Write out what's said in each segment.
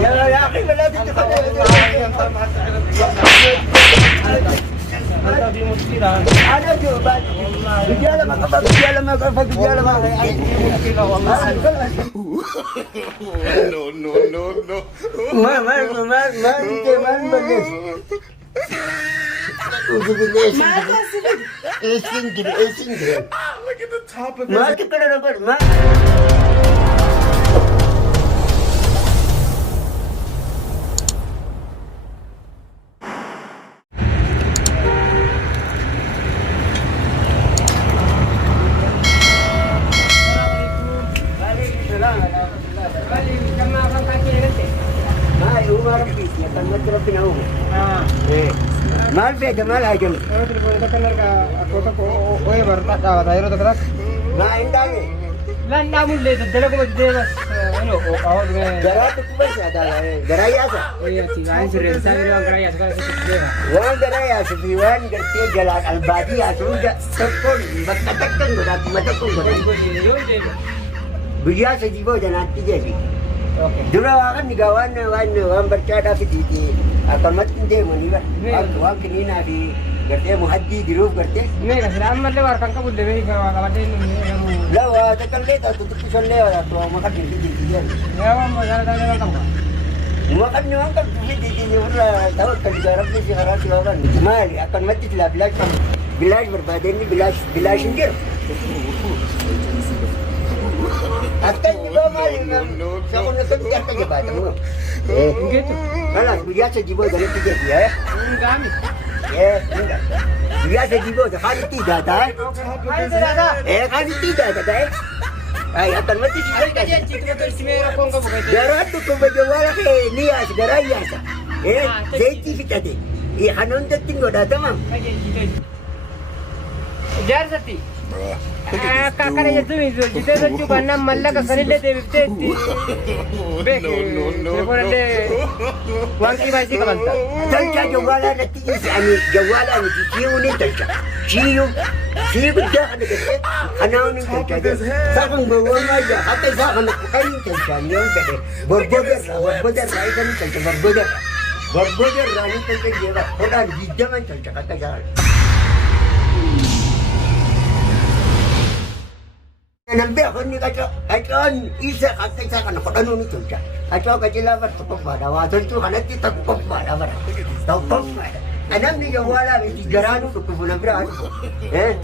يا أخي لا تتخذ أنت في مشكلة. أنا جوبان رجال ما قبل رجال ما قبل رجال ما في مشكلة والله. No. ما نبلش ايش ينقل Look at the top of ما his. تقدر نقول ما ما هو ما ربي كان متربي هو ما الفيدة ما الهجم ما عندك لا نعمل ليه تدلكم الدنيا بس إنه أهو جراتك بس هذا جراياسة إيه تي عايز سيرين سامي وان كرايا سكان سكتة وان جراياسة في وان قلت جلال البادية سودا تكون بتتكن ولا تمتكن بيجاسة جيبوا جنات تجلي dura kan ni gawan wan bercada fi titi akan matin de mani ba wan kini na di garte muhaddi diruf garte नहीं रहा हम मतलब वार कंका बुल्ले में ही करवा करा दे नहीं la wa ta kalle ta tu tu salle wa to makan di di di है वो मजा आता है कंका makan ni wan kan di di di ura tawakkal garab ni sigara si wan mali akan mati la bilash berbadin ni bilash indir akan juga mali sa ko na tagta ka ba tamo gitu Alah, biasa jibo dari tiga dia ya. enggak nih Enggak. Biasa jibo sekali tidak dah. Hai दादा Kali tidak dah. Ay, akan mati sih. अरे क्या चीज में तो इसमें रखों का बुकाई Darat tu kau berjual ke niat segera ya sa. Sertifikat deh. Hanon tu tinggal dah tamam. जार सती काकाने जतु जिते तो चुकाना मल्ला का सनीले दे बिते बे बोले वांकी बाजी का बनता Tolcha jawala nanti ani jawala ni ciu ni tolcha. Ciu dah ada ke. Hanon ni tolcha. Sakang bawa aja. Apa sakang nak kain tolcha ni orang kade. Berboder lah kan tolcha berboder. Berboder lah ni tolcha dia. Orang hidam tolcha kata jalan. Nampak kan ni kata isa kata kan kodan ni tolcha. Kata kacila ber tukuk pada waktu tu kan nanti tukuk pada ber. Tukuk pada. Anam ni jawala ni garanu tukuk pun berat.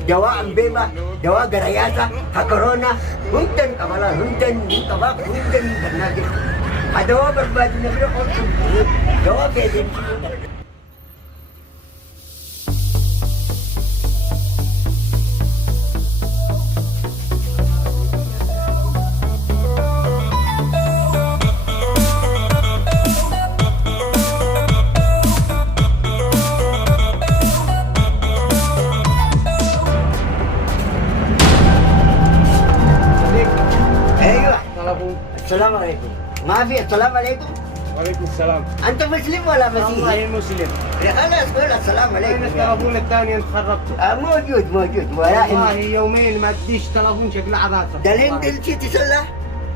Jawa ambeba, Jawa garayasa, corona, hunten kamala, hunten kabak, hunten bernagis. Ada berbaju ni berat. Jawa beden. Assalamualaikum. Maaf ya, assalamualaikum. وعليكم السلام أنت مسلم ولا مسيحي؟ والله مسلم خلاص قول السلام وين عليكم. التلفون الثاني انت خربته موجود ولا والله يومين ما تديش تلفون شكله عباسه دلين دلتي تصلح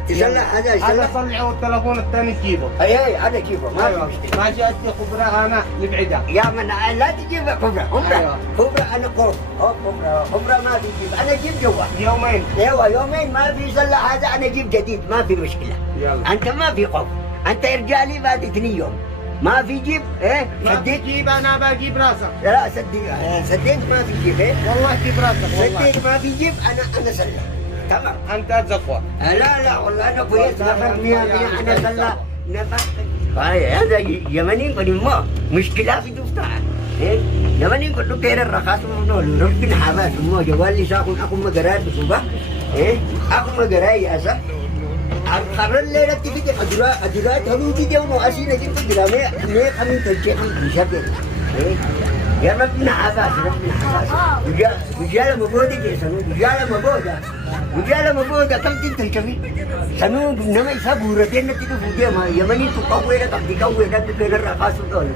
هذا هذا يصلح. طلعوا التلفون الثاني تجيبه اي هذا كيفه ما في ايوه مشكلة. ما جاتني خبره انا نبعدها يا من لا تجيب خبرة أيوة. خبرة أنا خبرة ما بيجيب أنا أجيب جوال يومين ايوه يومين ما في يصلح هذا أنا أجيب جديد ما في مشكلة. يلا أنت ما في خوف أنت ارجع لي بعد 2 يوم ما في جيب ما صدق تجيب انا بجيب راسك لا صدق ما في جيب والله جيب راسك والله صدق ما في جيب أنا سلم تمام. انت زقوه لا والله أنا كويس نفر 100 أنا سلا نفر هذا يمني ما مشكلة في دفتر يمني كله كير الرخاص ونقول ربنا حباس مو جوالي ساكن أكو مجرات بسوبة أكو مجرات يا أسا karena lera TV ke adura halu ti dia no asi na jinto dilame me kami terje kami bisa ke ya rabbi na aba bujala mabodi ke sanu bujala maboda kam tin tan kami sanu nama isa burate na tiku fude ma yamani tu kawe na kam dikawe na tu kena rakas dol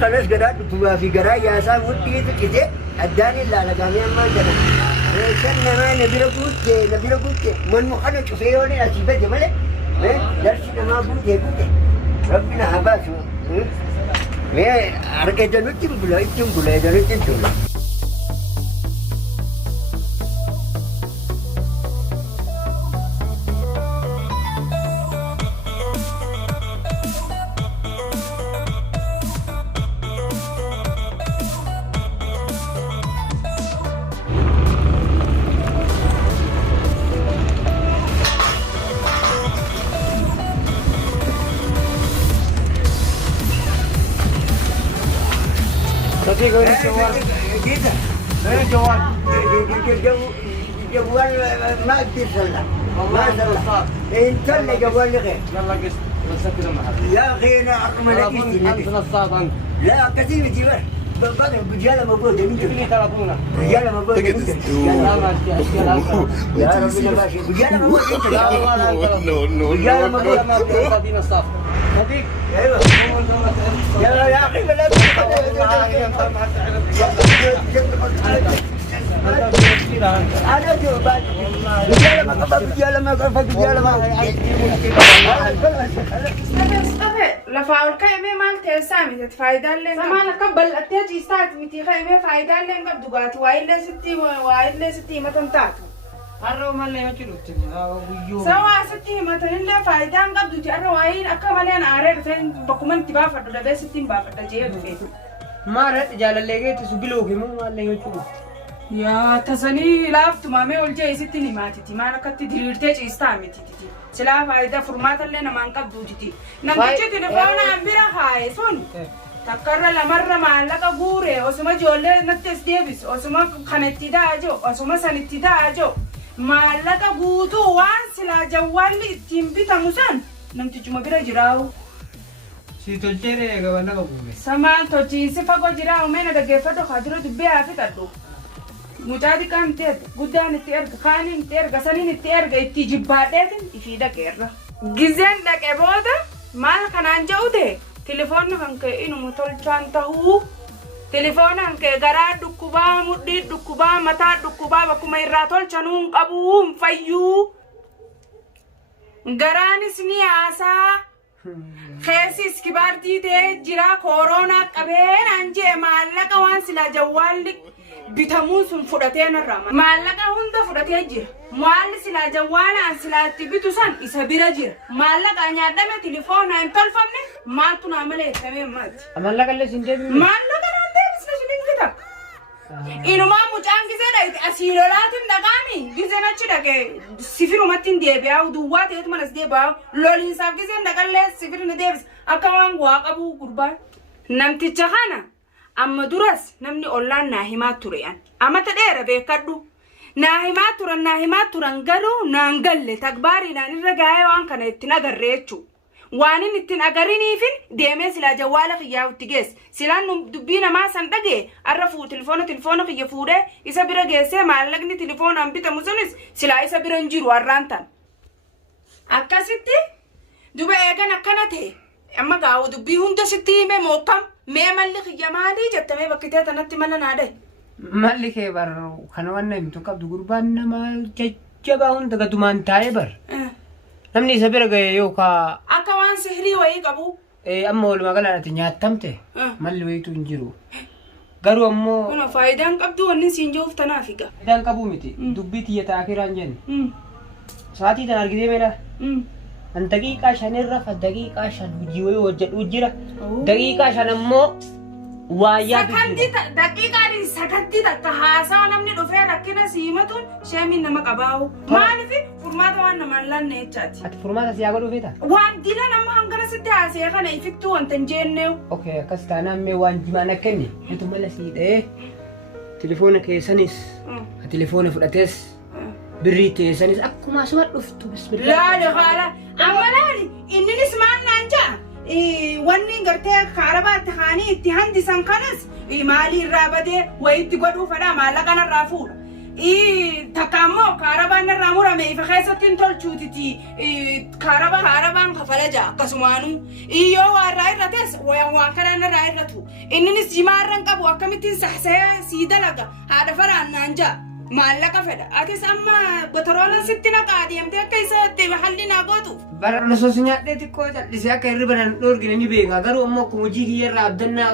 kanas gara tu figara ya sa mutti tu kite adani la lagami amma jana Sen nama nabira kutte man mo kana chufeyo ne asibe jamale درسنا ما بودي ربنا هباسه ما أركض نتيم بلا يتيم بلا إذا نتيم بلا Tapi kau ni jual. جيدا Jual. جوال ما بتصلح ما صلح انت اللي جوال غير يلا قس نسكر المحل. يا اخي انا عقم أنت نصاب أنت. لا كثير جبال بقى رجاله موجوده من اللي تلفونه. رجاله موجوده Look at من this dude. لا ماشي أشياء لا. يا ربنا ماشي رجاله موجوده لا والله أنت. No, no, رجاله no, ولا no. ما بيرضى دين الصف. هذيك. ايوه يا اخي بلا انا جو بعد رجاله ما قبل رجاله ما قبل رجاله ما لفا الكلمة مالتي سامي فايدة لين زمان قبل أتيجي استات متي خيمة فايدة لين قبل دقات وايد ستي ما تنتاتو أروى ما اللي يجلوت. سوا ستي ما تنلا فايدة قبل تجرب وايد أكمل أنا أعرف فين بكمن تبا فدو ده ستي بافد جيه بفيد ما رأيت جال اللي جيت سبيلوه مو ما اللي يجلوت. يا تسني لافت ما مي ولجي ستي نماتي ما لك تدريرتي استامي تي سلا فايدة فرمات اللي نمان قبل تي نمتي تلفون أمبيرا هاي سون تكرر لمرة ما لك غوري أسمع جولة نتس ديفيس أسمع خنتي داجو أسمع سنتي داجو ما لك غوتو وان سلا جوالي تيمبي تموسان نمتي جم بيرا جراو Si tolchere gawana kabume. سمان توجي سفاقو جراو مين دقيفتو خادرو دبيها في تدو مجادي كان تير قدان التير خاني التير قسانين التير قيتي جبادتين إفيدا كيرا جزين دك أبودا مال كنان جودة تليفون هنك إنو متولشان تهو تليفون هنك غرا دكوبا مدي دكوبا متا دكوبا بكما يراتول شنون قبوهم فيو غراني سني آسا خيسيس كبارتي تي جرا كورونا قبين أنجي مالك وان سلا جوالك بتموس فراتين الرام مالك هوندا فراتين جير مال سلا جوالا أن سلا تبيتوسان إسابيرا جير مالك أني أدم تليفون أن تلفوني مال تنامله تمام مات Amal la kalle sinde. مالك أنا بس نشيلين كده إنه ما مجان كذا ده أسيرات النقامي كذا نشيل كه سفير ماتين ديبيا ودوات يتمنى ديبيا لولين ساف كذا نقله سفير نديبس أكوان واق أبو قربان نمتي تجانا أما درس نمني أولان ناهمات تريان أما تدير بيكادو ناهمات تران قالوا نانقل تكباري نانرجعي وان كان يتناقر ريتشو وانين يتناقريني فين ديمس لا جوالك يا وتجس سلان دبينا ما صندقه عرفوا تلفونه في يفوره يسبر جيسه مالكني تلفون أم بيت مسونس سلا يسبر نجير وارانتان أكاسيتي دبي أجانا كنته أما قاو دبي هوندا ستي مي موكم مي مالك يا مالي جت مي بكتة تنتي مالا ناده Malli kee bar kana wanna himtu qabdu gurbaan nama jajjabaa hunda gadumaan taa'ee bar. Namni isa bira ga'e yookaan أكوان سحري وعي كابو amma walumaa galaatti nyaatamte malli wayitu hin jiru. Garuu ammoo أنا فايدان كابدو ونن سينجوف تنافيكا fayidaan qabu miti. Dubbii xiyya ta'a kiraan jennu. Sa'aatii tan argitee beela. An daqiiqaa shanirra fa daqiiqaa shan hojii wayii hojjedhu jira. Daqiiqaa shan ammoo waayyaa سكندي دقيقة سكندي تهاسا نمني دفع ركنا سيمتون شامي نما قباو ما نفي فرمات وانا مالان نيتشاتي ati furmaata siyaa godhuu feeta? وان دينا نما هنگنا ستي آسيا خانا يفكتو وانتن جينيو Okay, akkas taanaan mee waan jimaan akkanni nutu mala siidhee telefoona keessanis telefoona fudhatees birrii teessanis akkuma asuma dhuftu bismillah. لا لغالا أما لالي إني نسمان نانجا واني قرتي خاربات خاني اتهاندي سنكنس مالي الرابدة ويدي قدو فدا مالكنا الرافور تكامو كاربان الرامورة مي فخيسة تنتول شوتتي كاربان خفلجا قسمانو يو الرأي رتس وانكران الرأي رتو إني نسجمار رنقب وكمتين سحسيا سيدا لغا هذا فران نانجا maallaqa fedha atis amma botoroona sitti naqaa deemtee akka isatti halli naa gootuuf. Bara lasoos nyaadhee xiqqoo callisee akka hirriba nan dhoorgine ni beeka garuu ammoo akkuma hojii kiyyarraa abdannaa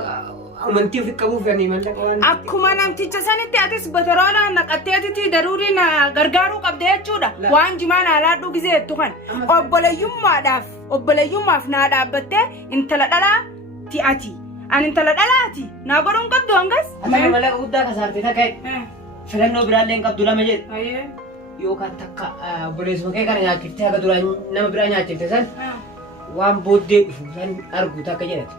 amantii ofii qabuuf yani mallaqa waan. Akkuma namticha sanitti atis botoroona naqatteetitti daruuriin gargaaruu qabda jechuudha. Waan jimaa naa laadhuu gizeettu kan obboleeyyummaaf naa dhaabbattee intala dhalaa ti'ati. Ani intala dhalaati naa godhuun qabdu hangas. Ati mallaqa guddaa kasaarte takka filannoo biraallee hin qabdu lama jedhe. Yookaan takka obboleessuma kee kana nyaachiftee akka duraan nama biraa nyaachifte san waan booddee dhufu san argu takka jedhate.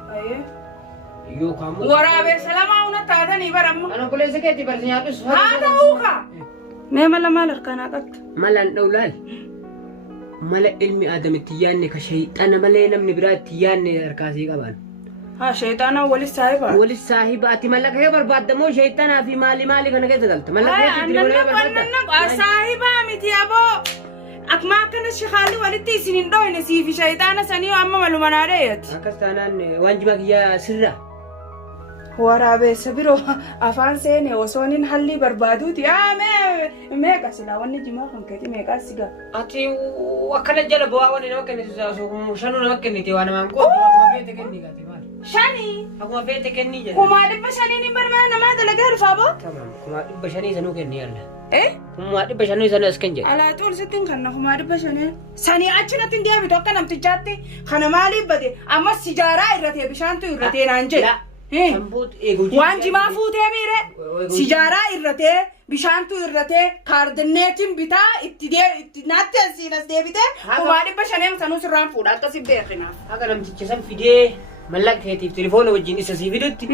Yookaan waraabessa lamaa una taatanii baramma. Kan obboleessa keetti barsi nyaadhus. Haa ta'uu kaa. Mee mala maal harkaanaa qabda? Malaan dha'u laal. Mala ilmi aadamitti yaanne ka shayxana malee namni biraa itti yaanne harkaasii qaban. Haa shayxana walis saahiba. Walis saahiba ati mallaqa kee barbaaddamoo shayxanaa fi maali kana keessa galta. Mallaqa kee itti dibalee barbaadda. Saahiba miti aboo. Akkuma akkana shikaalli walitti isin hin dhoyne siifi shayxana sanii amma malumanaa dheeyati. Akkas taanaan waan jimaa kiyyaa sirraa. Waraabessa biroo afaan seene osoonin halli barbaaduuti. Meeqa silaa wanni jimaa kan keeti meeqaa sigaa. Ati akkana jala bu'aa wanni nama kennite shanuu nama kennite waan namaan qoodu akkuma feete kennii gaati maali. Shanii. Akkuma feete kennii jedha. Kumaa 500 ni barmaa namaa dalagaa dhufaa boo. Tamam kumaa 500 sanuu kennii alla. Kumaa 500 sanuu as kan jedhe. Alaa xuul sittiin kan na kumaa 500. Sanii achi natti hin deebitu akka namtichaatti kana maaliif bade amma sijaaraa irratee bishaantu irratee naan jedhe. Waan jimaa fuutee miire sijaaraa irratee bishaantu irratee kaardineetiin bitaa itti naatti asiinas deebitee kumaa 500 sanuu sirraan fuudha akkasii beekinaaf. Akka namticha san fidee mallaqa keetiif telefoona wajjin isa sii fidutti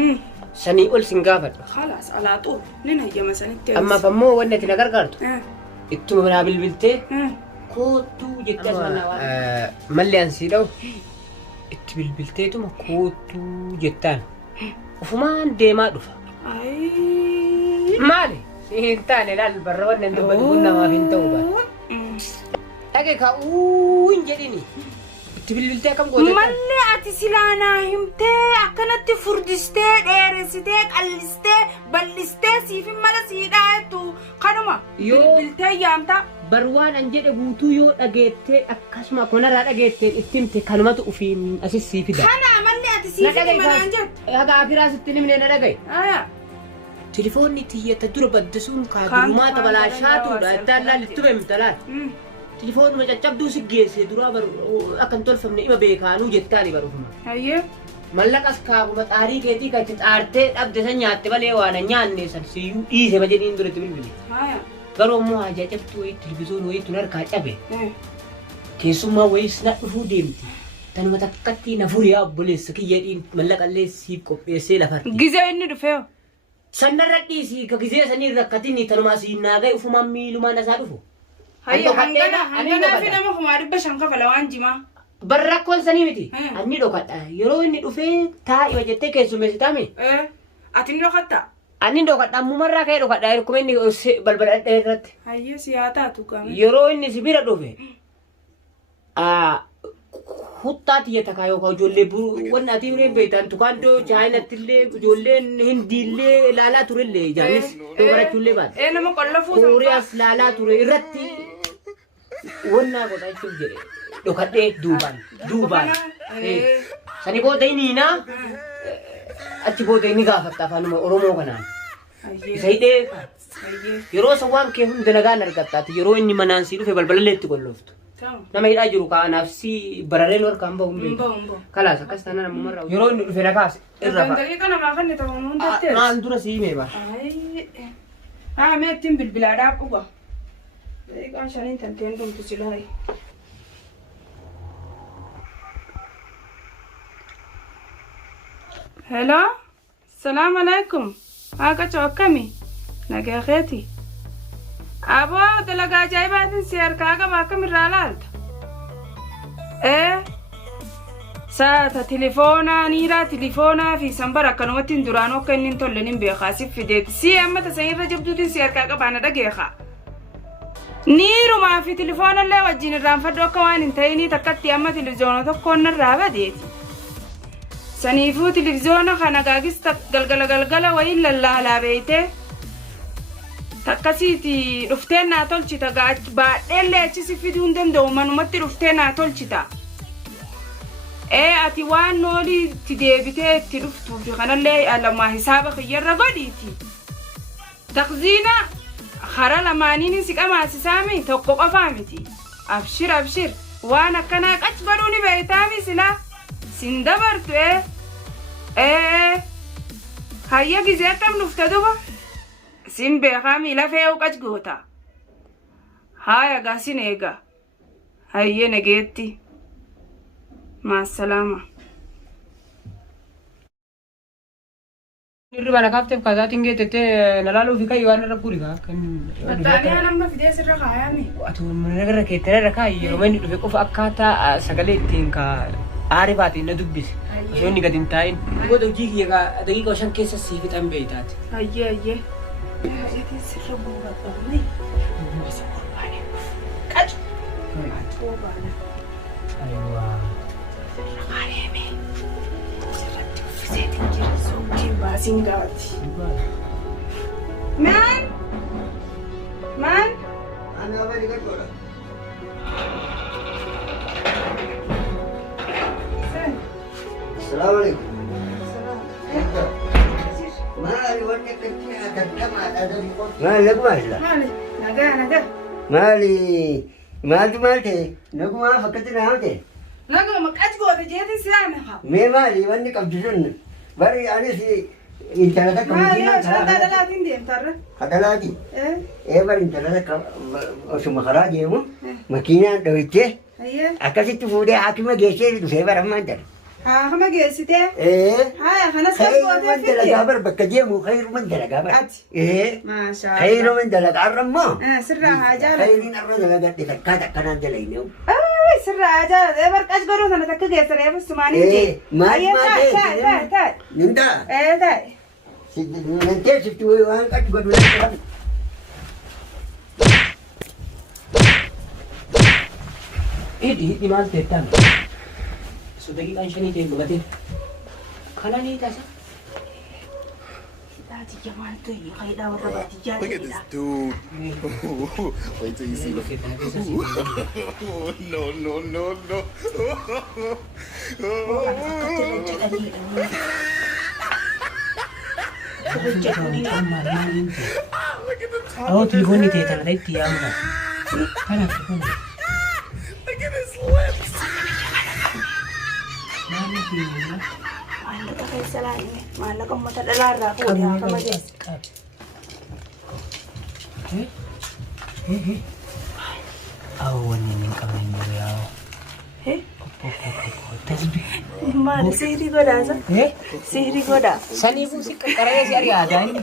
sanii ol sin gaafadha. Khalaas alaatu ni nayyama sanitti. Ammaaf ammoo wanni ati na gargaartu ittuma manaa bilbiltee kootuu jettee asmannaa waan. Malli ansii dha'u itti bilbilteetuma kootuu jettaan. Ufumaan deemaa dhufa. Maali? Siin taane laal barra wannan dubbatu kun namaaf hin ta'u baata. Dhage ka'uu hin jedhini. Itti bilbiltee akkam goote? Malli ati silaanaa himtee akkanatti furdistee dheeressitee qallistee bal'istee siifin mala siidhaa jettu kanuma bilbiltee yaamta. Barwaan an jedhe guutuu yoo dhageettee akkasuma konarraa dhageetteen itti himte kanumatu ufiin asis sii fida. Kana malli ati siifin manaan jettu. Haga afiraa sitti himne na dhagaye. Telefoonni tiyyata dura baddasuun kaagurumaa tabalaashaatuudha. Ittaan laalittu beemta laal. Telefoonuma caccabduu si geesse duraa akkan tolfamne ima beekaanuu jettaani barufuma. Mallaqas kaaguma xaarii keetii kan itti xaartee dhabde san nyaatte malee waan nyaanne san siyyuu dhiise ma jedhiin duratti bilbili. Garuu ammoo ajaa'ibtuu wayii televizoon wayii tun harkaa cabe. Keessummaa wayii na dhufuu deemti. Tanuma takkatti na furiyaa obboleessa kiyyadhiin mallaqallee siif qopheessee lafarra. Gizee inni dhufee. Sannarra dhiisii ka gizee sanii rakkatinni tanumaa siin naaga'e ufumaan miilumaan asaa dhufu. Hanganaa fi nama 500 kafala waan jimaa. Barrakkoon sanii miti. Anni dhokadha. Yeroo inni dhufee taa'ima jettee keessummeessitaame. Ati ni dhokattaa? Ani dhokadha ammumarraa ka'ee dhokadha. Akkuma inni balbala dhadhee irratti. Hayyee siyaataatu qaba. Yeroo inni si bira dhufe. Huttaa tiyyata kaa yookaan ijoollee wanna ati hireen beektan tukaandoo chaayinattillee ijoolleen hindiillee ilaalaa turellee jaanis barachuullee baate. Nama qollafuu Kooriyaas ilaalaa ture irratti wanna godhachuuf jedhe dhokadhee duubaan. Sani booda inni naa achi booda inni gaafatta afaanuma Oromoo kanaan. Isa hidhee yeroo isa waan kee hunda nagaan argattaati yeroo inni manaan sii dhufe balbalallee itti qolloftu. Nama hidhaa jiru kaanaaf si barareen warqaan bahu hin beeku. Kalaas akkas taanaan ammumarraa yeroo inni dhufe nakaas irra fa'a. Daqiiqa namaa kan ta'u hundi ta'e. Maal dura sii himee bara. Mee ittiin bilbilaadhaaf dhuga. Daqiiqaan 5 tanteen dhumtu silaayi. Hello. Salaam alaikum. Akka akkami? Nagaa keeti. Aboo dalagaa ajaa'ibaatiin si harkaa qaba akkamirraa laalta? Saata telefoonaa niiraa telefoonaa fi sanbara akkanumatti hin duraan akka inni hin tolle hin beekaa si fideeti. Si amma tasan irra jabduutiin si harkaa qabaa na dhageekaa. Niirumaa fi telefoonallee wajjin irraanfadhu akka waan hin ta'inii takkatti amma televizoona tokkoon narraa badeeti. Saniifuu televizoona kana gaagis galgala wayiin lallaalaa beeytee. takkasiiti dhuftee naa tolchita baadheellee achi si fiduu hin danda'u manumatti dhuftee naa tolchita. Ati waan noolii itti deebitee itti dhuftuuf kanallee alamaa hisaaba kiyyarra godhiiti. Taqziina hara lamaaniin si qamaasisaami tokko qofaa miti. Abshir waan akkanaa qachi godhuu ni beeytaami silaa sin dabartu hayya gizee akkam dhufte duba sin beekaami lafee qachi goota. Haaya gaasin eega hayyee nageetti. Maassalaama. Irri bana kaafteef kaasaatiin geettettee na laaluu fi kayyoo waan irra gurigaa. Battaaniyaa nama fidee sirra kaayaami. Ati mana keettee irra kaayi yeroo inni dhufe qofa akkaataa sagalee ittiin aaree baatiin na dubbise. Osoo inni gadi hin taa'in. Goota hojii kiyya daqiiqa 5 keessa sii fixan beeytaati. Hayyee. Sirra bu'uura qacu. Ayiwaa. Basin gawati. Man. Ana bari ka tora. Assalamualaikum. Mali wanne kacce adantama adari ko. Mali lagma. Naga. Malte. Naguma fakati na hate. Naga maqaj goota jeetin silaame ha. Me mali wanne qabdun. Bari anisi internet Maaliyaa shanta dhalaatiin deemtarra. Kadalaati. Bari internet osuma karaa deemu makiinaan dhawitee akkasitti fuudhee haakima geessee dhufee barammaan jira. Haakima geessitee? Haaya kanas kas gootee Khayruman dalagaa bar bakka deemu khayruman dalagaa bar. Maashaallah. Khayruman dalagaa arrammoo. Sirraa haa jaalatu. Khayriin arra dalagaa takkaa takkanaan dalayneewu. Sirraa haa jaalatu. Barqaas godhuu sana takka geessaree fustumaanii jee. Maali Taa'e. Nindaa. Taa'e. Nantee sifti waan qacu godhu lafa. Hidhi maal teettaan? So daqiiqaan 5 ta'e dhugatee. Kana ni taasa. Taatiyya maaltu qaydhaa warra baadiyyaa Look at this dude. Wait till you see the. No. Oh, telefoonni teetan itti yaamna. Look at his lips. Maallaqa keessa laanne maallaqa uummata dhalaarraa fuudhee haakama geesse. Awwan inni qabeenyu yaa. Maali sihrii godhaasa? Sihrii godhaa. Sanii buusi qarqaree si ari'aataa inni.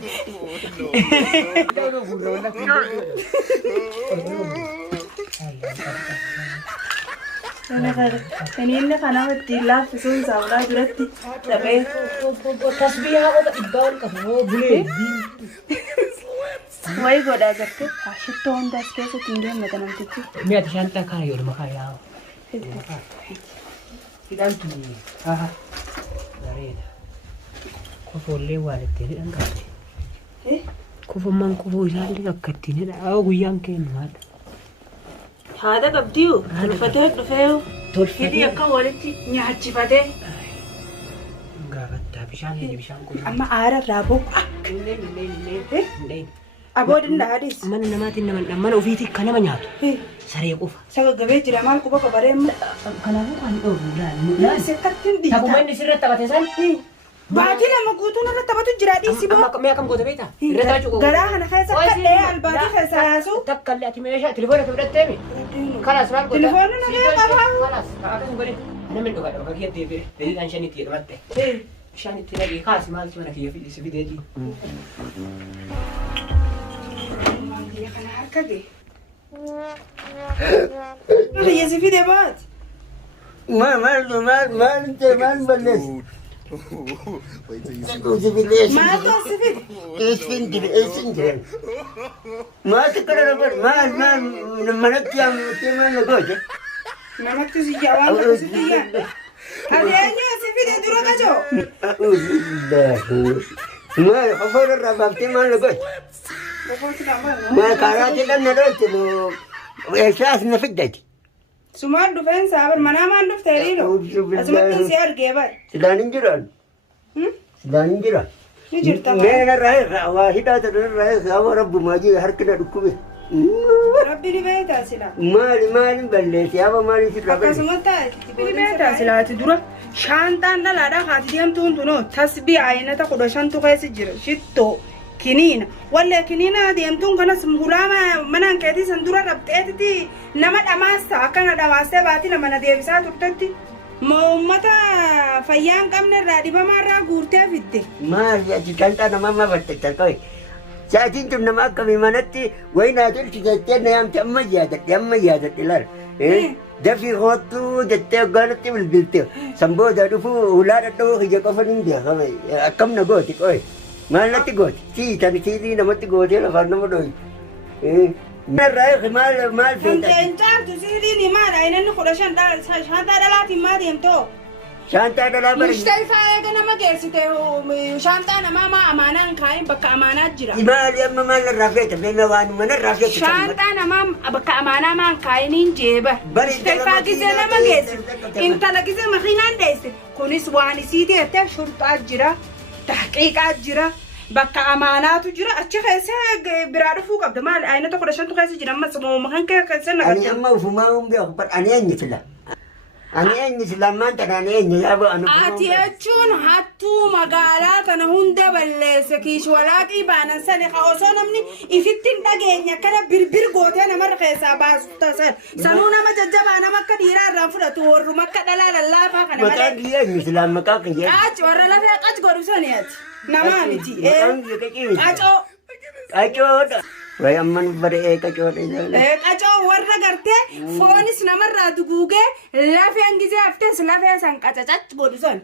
Inni kana ittiin laaffisuun saawulaa duratti dhabee. Tasbiyaa godha dhibbaa ol qabu bulee. Wayi godhaa jirti. Shittoo hundaas keessatti hin deemmata namtichi. Mi'a shantaa kana yoo dhuma yaa. Hidhantu bareeda. Kofoollee waan ittiin hidhan qabdi. Kofommaan kofoo isaallee akka ittiin hidha. Guyyaan kennu haadha. Haadha qabdiyu dhufee hidhii akka walitti nyaachifatee. Gaafattaa bishaan kun. Amma aara irraa boqa. Aboodin dhaadhis. Mana namaatiin mana ofiitii kan nama nyaatu. Saree qofa. Sagaggabee jira maal quba qabareemma. Kanaafuu kan dhoobu laal. Sekkattiin dhiita. Takuma inni sirratti taphate san. Baatii lama guutuun irratti taphatu jira dhiisi boo. Amma akkam goota beektaa? Irratti taphachuu Garaa kana keessa kadhee albaatii keessa yaasu. Takkallee ati meeshaa telefoona itti fudhattee mi? Kalaas maal goota? Telefoonni nagee qabaa. Kalaas akkasuma godhe. Namni dhugaa dhugaa kiyya deebi'e. Daqiiqaan 5 itti jedhamatte. Bishaan itti nagee kaasi maaltu mana kiyya fidisi fideetii. Biyya kana harka gee. Kiyya si fidee baati. Maal balleessi? Wait till you see the. Maaltu as si fide? Eessin jiran. Maaltu kana nabar manatti yaamutee maal na goote? Namatti si jawaan qabu si fiyyaan. Adeemni as si fide dura qajoo. Maal qofa irraa baaftee maal na goote? ما كاراتي لنا لوتو إحساس نفدتي Sumaan dhufeen saabar manaa maan dhufteeriidho. Asumatti si argee bar. Sidaan hin jiran. Sidaan hin jiran. Ni jirta. Meena raayee waa hidhaata raayee saama rabbumaa jee harkina dhukkube. Rabbi ni beektaa silaa. Maali balleessi yaaba maali sirraa balleessi. Akkasuma taa'e ni beektaa silaati dura. Shaantaan dhalaadhaa haati deemtuun tunoo tasbii ayinata 15 keessa jira shittoo. Kiniina wallee kiniina deemtuun kanas hulaama manaan keetii san dura rabxeetitti nama dhamaasta akkana dhamaastee baatii lama na deebisaa turtetti uummata fayyaa hin qabne irraa dhibamaa irraa guurtee fidde. Maali ati shantaa namaa batte tarkaa'e. Sa'aatiin tun nama akkamii manatti wayinaa tolchi jettee na yaamte amma yaadadhe laala. Dafii hoottuu jettee hoggaanatti bilbilte sanbooda dhufuu hulaa dhadhoo ija qofa ni beekame akkam na gooti qo'e. Maal natti gooti? Siirii namatti gootee lafaan nama dhohi. Maal feetaa? Kan caartu siiriin maal ayinanni 15 shaantaa dhalaatiin maa deemtoo? Shaantaa dhalaa bara. Mishtaa isaa eega nama geessite shaantaa namaa maa amaanaan kaayin bakka amaanaa jira. Maali amma maal irraa feeta? Beema waan mana irraa feeta. Shaantaa namaa bakka amaanaa maan kaayiniin jeeba. Mishtaa isaa gisee nama geessite. Intala gisee makiinaan deesse. Kunis waan isii deettee shurxaa jira. Tahqiiqaa jira. Bakka amaanaatu jira. Achi keessa biraa dhufuu qabda. Maali ayinata 15 keessa jira. Amma sammuu kan keessa na Ani amma ufumaa humbii ani eenyu fila. Ani eenyu filammaan tana ani eenyu yaaba anu. Ati jechuun hattuu magaalaa kana hunda balleesse kiish walaaqii baanan sani ka osoo namni ifitti hin dhageenye akkana birbir gootee namarra keessaa baasu tasan. Sanuu nama jajjabaa nama akka dhiiraa irraan fudhatu warruma akka dhalaa lallaafaa kana malee. Maqaan kiyya eenyu filaan maqaa kiyya. Qaaci warra lafee qaci godhu sani ati. Namaa miti. Maqaan kiyya qacii. Qacoo. Qacoodha. Wayi amman baree qacoodha. Qacoo warra gartee foonis namarraa duguugee lafeen gisee haftees lafee san qacacach godhu san.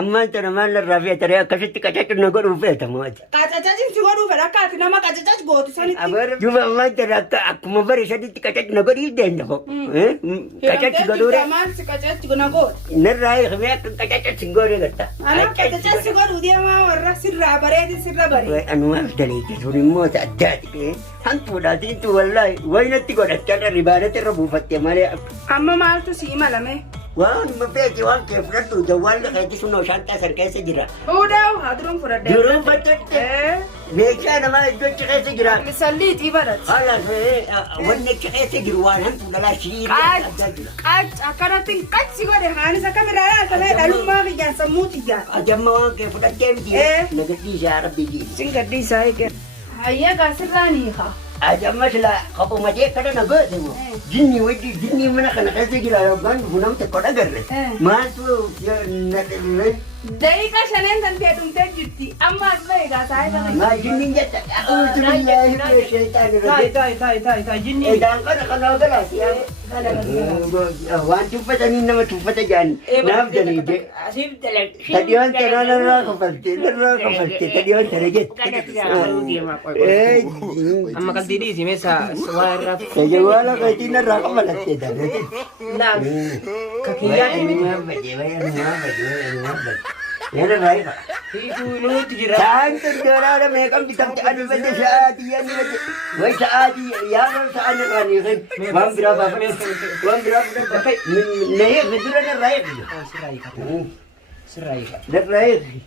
Ammaan tana maal irraa feetare akkasitti qacacu na godhuu feetamu ati. Qacacachin si godhuu fedha akka ati nama qacacach gootu sanitti. Juba ammaan tana akkuma bare saditti qacacu na godhuu danda'u. Qacacu godhuudha. Maal si qacachu na gootu. Narraa hiikamee akka qacacu si godhee garta. Ana qacacach si godhuu deemaa warra sirraa bareedi sirra baree. Anumaaf daleeti sun immoo addaati. Hantuudhaati intu wallaahi waynatti godhachaa ribaadatti irra buufatte malee. Amma maaltu si imalame? Waan mafeeti waan kee fudhadhu jawwaalli keetti sunoo shantaa san keessa jira. Fuudhaa haadhuun fudhadhe. Duruu fudhadhe. Meeshaa namaa iddoo achi keessa jira. Salliitii badhati. Haala wanni achi keessa jiru waan hantu dhalaa shiirii addaa jira. Qac akkanatti qaci godhe haanis akkamiraa yaatamee dhalummaa kiyyaan sammuu xiyyaan. Ajamma waan kee fudhattee miti. Nagadhiisaa rabbi jiru. Sin gadhiisaa eege. Hayya gaasirraa ni haa. Ajamma sila qabumatee kana na gootimu. Jinni mana kana keessa jira yookaan bunamte kodha garre. Maaltu daqiiqa shaneen kan ta'e dhumtee jirti. Amma as ba'e gaasaa eegala. maa jinni jetta a'uutu billahi min shaytaani rajim. Jinni. Edaan kana kanaa galaasi. Waan tuffatanii nama tuffata jaani. Naaf daleede. Asiif dalag. Tadhiyoon tanaa narraa kafalte. Tadhiyoon tana jette. Amma qalbii dhiisi meeshaa waa irraa. Tajaawaala keetii narraa kafalatte dhalate. Naam. Kakiyyaa Yana raiva. hiikuu nuti jira. Saantu doraara meeqan bitamte ani bade sa'aatii yanni bade. Way sa'aatii yaaba sa'aan irraa ni kan. Waan biraa baafate. Waan biraa fudhate. Nahee fidura narraa eegdu. Sirraa hiika. Narraa eegdu.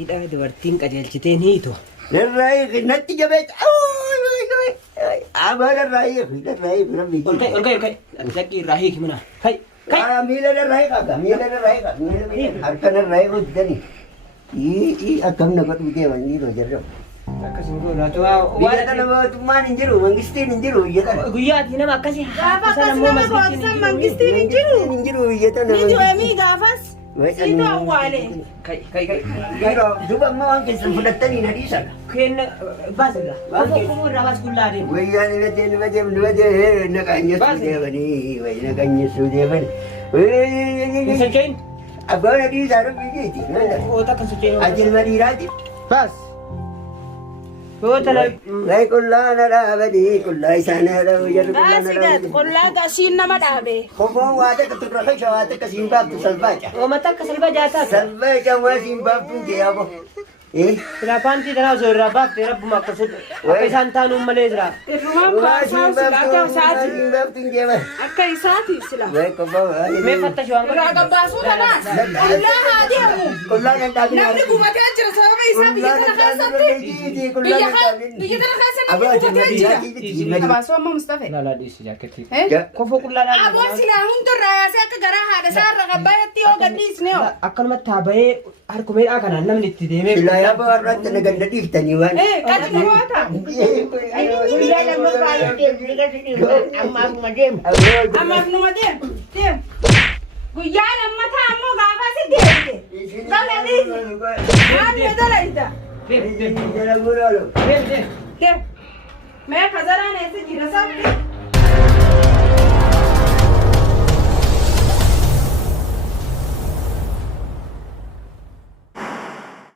Hidhaa dubartiin qajeelchitee ni hiitu. Narraa eegdu. Natti jabeet. Abaa narraa eegdu. Narraa eegdu. Ol ka'e. Lakkii irraa hiiki mana. Kai. Miila narraa eegaa. Miila narraa eegaa. Harka narraa eeguu didanii. Akkam na godhu deeman dhiiroo jarraba. Akkasuma goolaatu Biyya kana mootummaan hin jiru, mangistiin hin jiru biyya kana. Guyyaatii nama akkasii Gaafa akkasii nama boodsan mangistiin hin jiru. Hin jiru biyya kana. Ni du'emii gaafas. Siitu awwaale. Kai. Yeroo duuba amma waan keessan fudhattanii na dhiisan. Kenna baasirra. Waan tokko irraa baas gullaa deemu. Wayyaan nibadee naqaanyessuu deemanii wayi naqaanyessuu deemanii. Hin socho'in. Abbaan dhiisaa rabbi jeeti. Oota akka socho'in. Ajilma dhiiraati. Baas. Oota la. Wayi qullaa na dhaabanii qullaa isaa na dhaabu jarri qullaa na Gaasiidha. dhaabu. Qullaa gaasiin nama dhaabe. Kofoon waa takka turra waa takka siin baaftu salbaaca. Oomata akka salba jaataa. Salbaaca waa siin baaftuun jee yaabo. Sila paantii tanaa osoo irraa baaftee rabbuma akkasuma akka isaan taanuun malee jira. Irrumaan baasaa sila akka isaati. Akka isaati sila. Mee fattashi waan Irraa gabbaasuu kanaas. Qullaa haa deemu. Namni gubatee jira sababa isaa biyya kana keessatti. Biyya kana keessatti namni gubatee jira. Gabaasuu amma Mustafa. Laalaa dhiisi jaaketii. Kofoo qullaadhaan. Aboo silaa hundarraa yaasee akka garaa haadha isaarra qabbaayatti yoo gadhiisne yoo. Akkanumatti haa bahee harkumeedhaa kanaan namni itti deemee. Silaa baarratti na ganda dhiiftanii waan. Qaci namoota. Ammaaf numa deemu. Deemu. Guyyaa lammataa ammoo gaafa si deemte. Kana dhiisi. Maal dalayta? Deem. Deemu. Mee kazaraan eessa jira sabbi?